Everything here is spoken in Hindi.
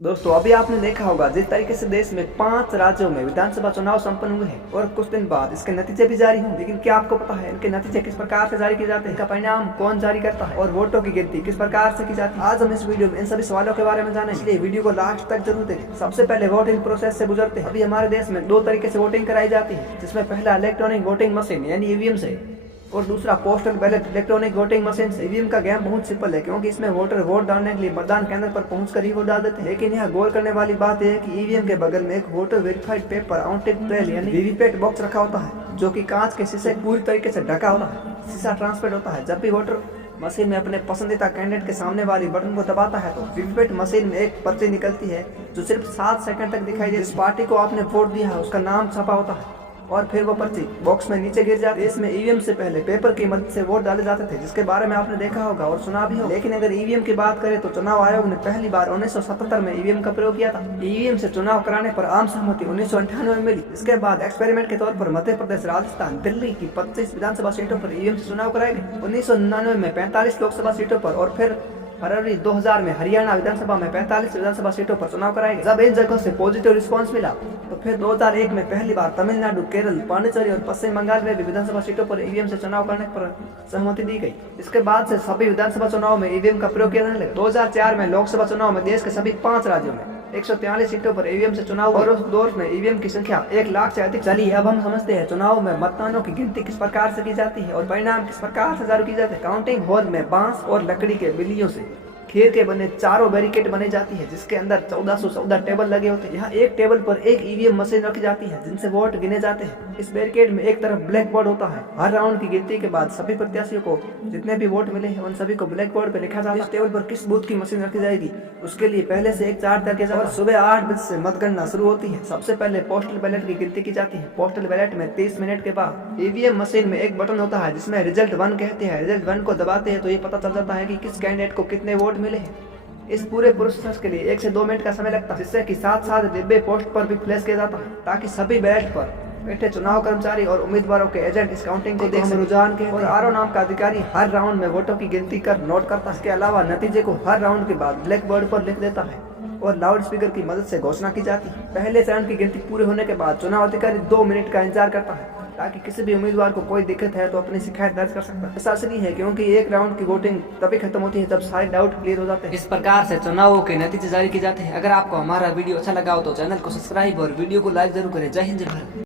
दोस्तों अभी आपने देखा होगा जिस तरीके से देश में 5 राज्यों में विधानसभा चुनाव संपन्न हुए हैं और कुछ दिन बाद इसके नतीजे भी जारी होंगे। लेकिन क्या आपको पता है इनके नतीजे किस प्रकार से जारी किए जाते हैं, इनका परिणाम कौन जारी करता है और वोटों की गिनती किस प्रकार से की जाती है। आज हम इस वीडियो में इन सभी सवालों के बारे में जानेंगे, इसलिए वीडियो को लास्ट तक जरूर देखें। सबसे पहले वोटिंग प्रोसेस से गुजरते हैं। अभी हमारे देश में 2 तरीके से वोटिंग कराई जाती है, जिसमें पहला इलेक्ट्रॉनिक वोटिंग मशीन यानी ईवीएम से और दूसरा postal ballot electronic voting machine से। ईवीएम का गेम बहुत सिंपल है, क्योंकि इसमें वोटर वोट डालने के लिए मतदान केंद्र पर पहुंचकर ही वोट डाल देते हैं। लेकिन यहाँ गौर करने वाली बात यह है कि ईवीएम के बगल में एक voter verified paper output trail यानी वीवीपैट बॉक्स रखा होता है, जो कि कांच के शीशे पूरी तरीके से ढका होता है। शीशा ट्रांसपेरेंट होता है। जब भी वोटर मशीन में अपने पसंदीदा कैंडिडेट के सामने वाली बटन को दबाता है तो वीवीपैट मशीन में एक पर्ची निकलती है, जो सिर्फ 7 सेकंड तक दिखाई देती है। जिस पार्टी को आपने वोट दिया है उसका नाम छपा होता है और फिर वो पर्ची बॉक्स में नीचे गिर जाती है। इसमें ईवीएम से पहले पेपर की मदद से वोट डाले जाते थे, जिसके बारे में आपने देखा होगा और सुना भी होगा। लेकिन अगर ईवीएम की बात करें तो चुनाव आयोग ने पहली बार 1977 में ईवीएम का प्रयोग किया था। ईवीएम से चुनाव कराने पर आम सहमति 1998 में मिली। इसके बाद एक्सपेरिमेंट के तौर पर मध्य प्रदेश, राजस्थान, दिल्ली की 25 विधानसभा सीटों पर ईवीएम से चुनाव कराए गए। 1999 में 45 लोकसभा सीटों पर और फिर फरवरी 2000 में हरियाणा विधानसभा में 45 विधानसभा सीटों पर चुनाव कराए गए। जब इन जगहों से पॉजिटिव रिस्पांस मिला तो फिर 2001 में पहली बार तमिलनाडु, केरल, पांडिचेरी और पश्चिम बंगाल में भी विधानसभा सीटों पर ईवीएम से चुनाव करने पर सहमति दी गई। इसके बाद से सभी विधानसभा चुनाव में ईवीएम का प्रयोग किया जाने लगा। 2004 में लोकसभा चुनाव में देश के सभी 5 राज्यों में 143 सीटों पर ईवीएम से चुनाव और उस दौर में ईवीएम की संख्या 1 लाख से अधिक। चलिए अब हम समझते हैं चुनाव में मतदानों की गिनती किस प्रकार से की जाती है और परिणाम किस प्रकार से जारी की जाती है। काउंटिंग हॉल में बांस और लकड़ी के बिल्लियों से खेर के बने चारों बैरिकेड बने जाती है, जिसके अंदर 1414 टेबल लगे होते हैं। यहाँ एक टेबल पर एक ईवीएम मशीन रखी जाती है, जिनसे वोट गिने जाते हैं। इस बैरिकेड में एक तरफ ब्लैक बोर्ड होता है। हर राउंड की गिनती के बाद सभी प्रत्याशियों को जितने भी वोट मिले हैं उन सभी को ब्लैक बोर्ड पर लिखा जाता है। इस टेबल पर किस बूथ की मशीन रखी जाएगी उसके लिए पहले से एक चार्ट तैयार किया जाता है। सुबह 8 बजे से मतगणना शुरू होती है। सबसे पहले पोस्टल बैलेट की गिनती की जाती है। पोस्टल बैलेट में 30 मिनट के बाद ईवीएम मशीन में एक बटन होता है जिसमें रिजल्ट 1 कहते हैं। रिजल्ट 1 को दबाते हैं तो ये पता चल जाता है कि किस कैंडिडेट को कितने वोट मिले हैं। इस पूरे प्रोसेस के लिए 1 से 2 मिनट का समय लगता है, जिससे कि साथ डिब्बे पोस्ट पर भी फ्लैश किया जाता है, ताकि सभी बैलेट पर बैठे चुनाव कर्मचारी और उम्मीदवारों के एजेंट इस काउंटिंग को देख सकें। रुझान के और आरओ नाम का अधिकारी हर राउंड में वोटों की गिनती कर नोट करता है। इसके अलावा नतीजे को हर राउंड के बाद ब्लैक बोर्ड पर लिख देता है और लाउड स्पीकर की मदद से घोषणा की जाती है। पहले चरण की गिनती पूरे होने के बाद चुनाव अधिकारी 2 मिनट का इंतजार करता है, ताकि किसी भी उम्मीदवार को कोई दिक्कत है तो अपनी शिकायत दर्ज कर सकता है। ऐसा इसलिए है क्योंकि एक राउंड की वोटिंग तभी खत्म होती है जब सारे डाउट क्लियर हो जाते हैं। इस प्रकार से चुनावों के नतीजे जारी किए जाते हैं। अगर आपको हमारा वीडियो अच्छा लगा हो तो चैनल को सब्सक्राइब और वीडियो को लाइक जरूर करें। जय हिंद, जय भारत।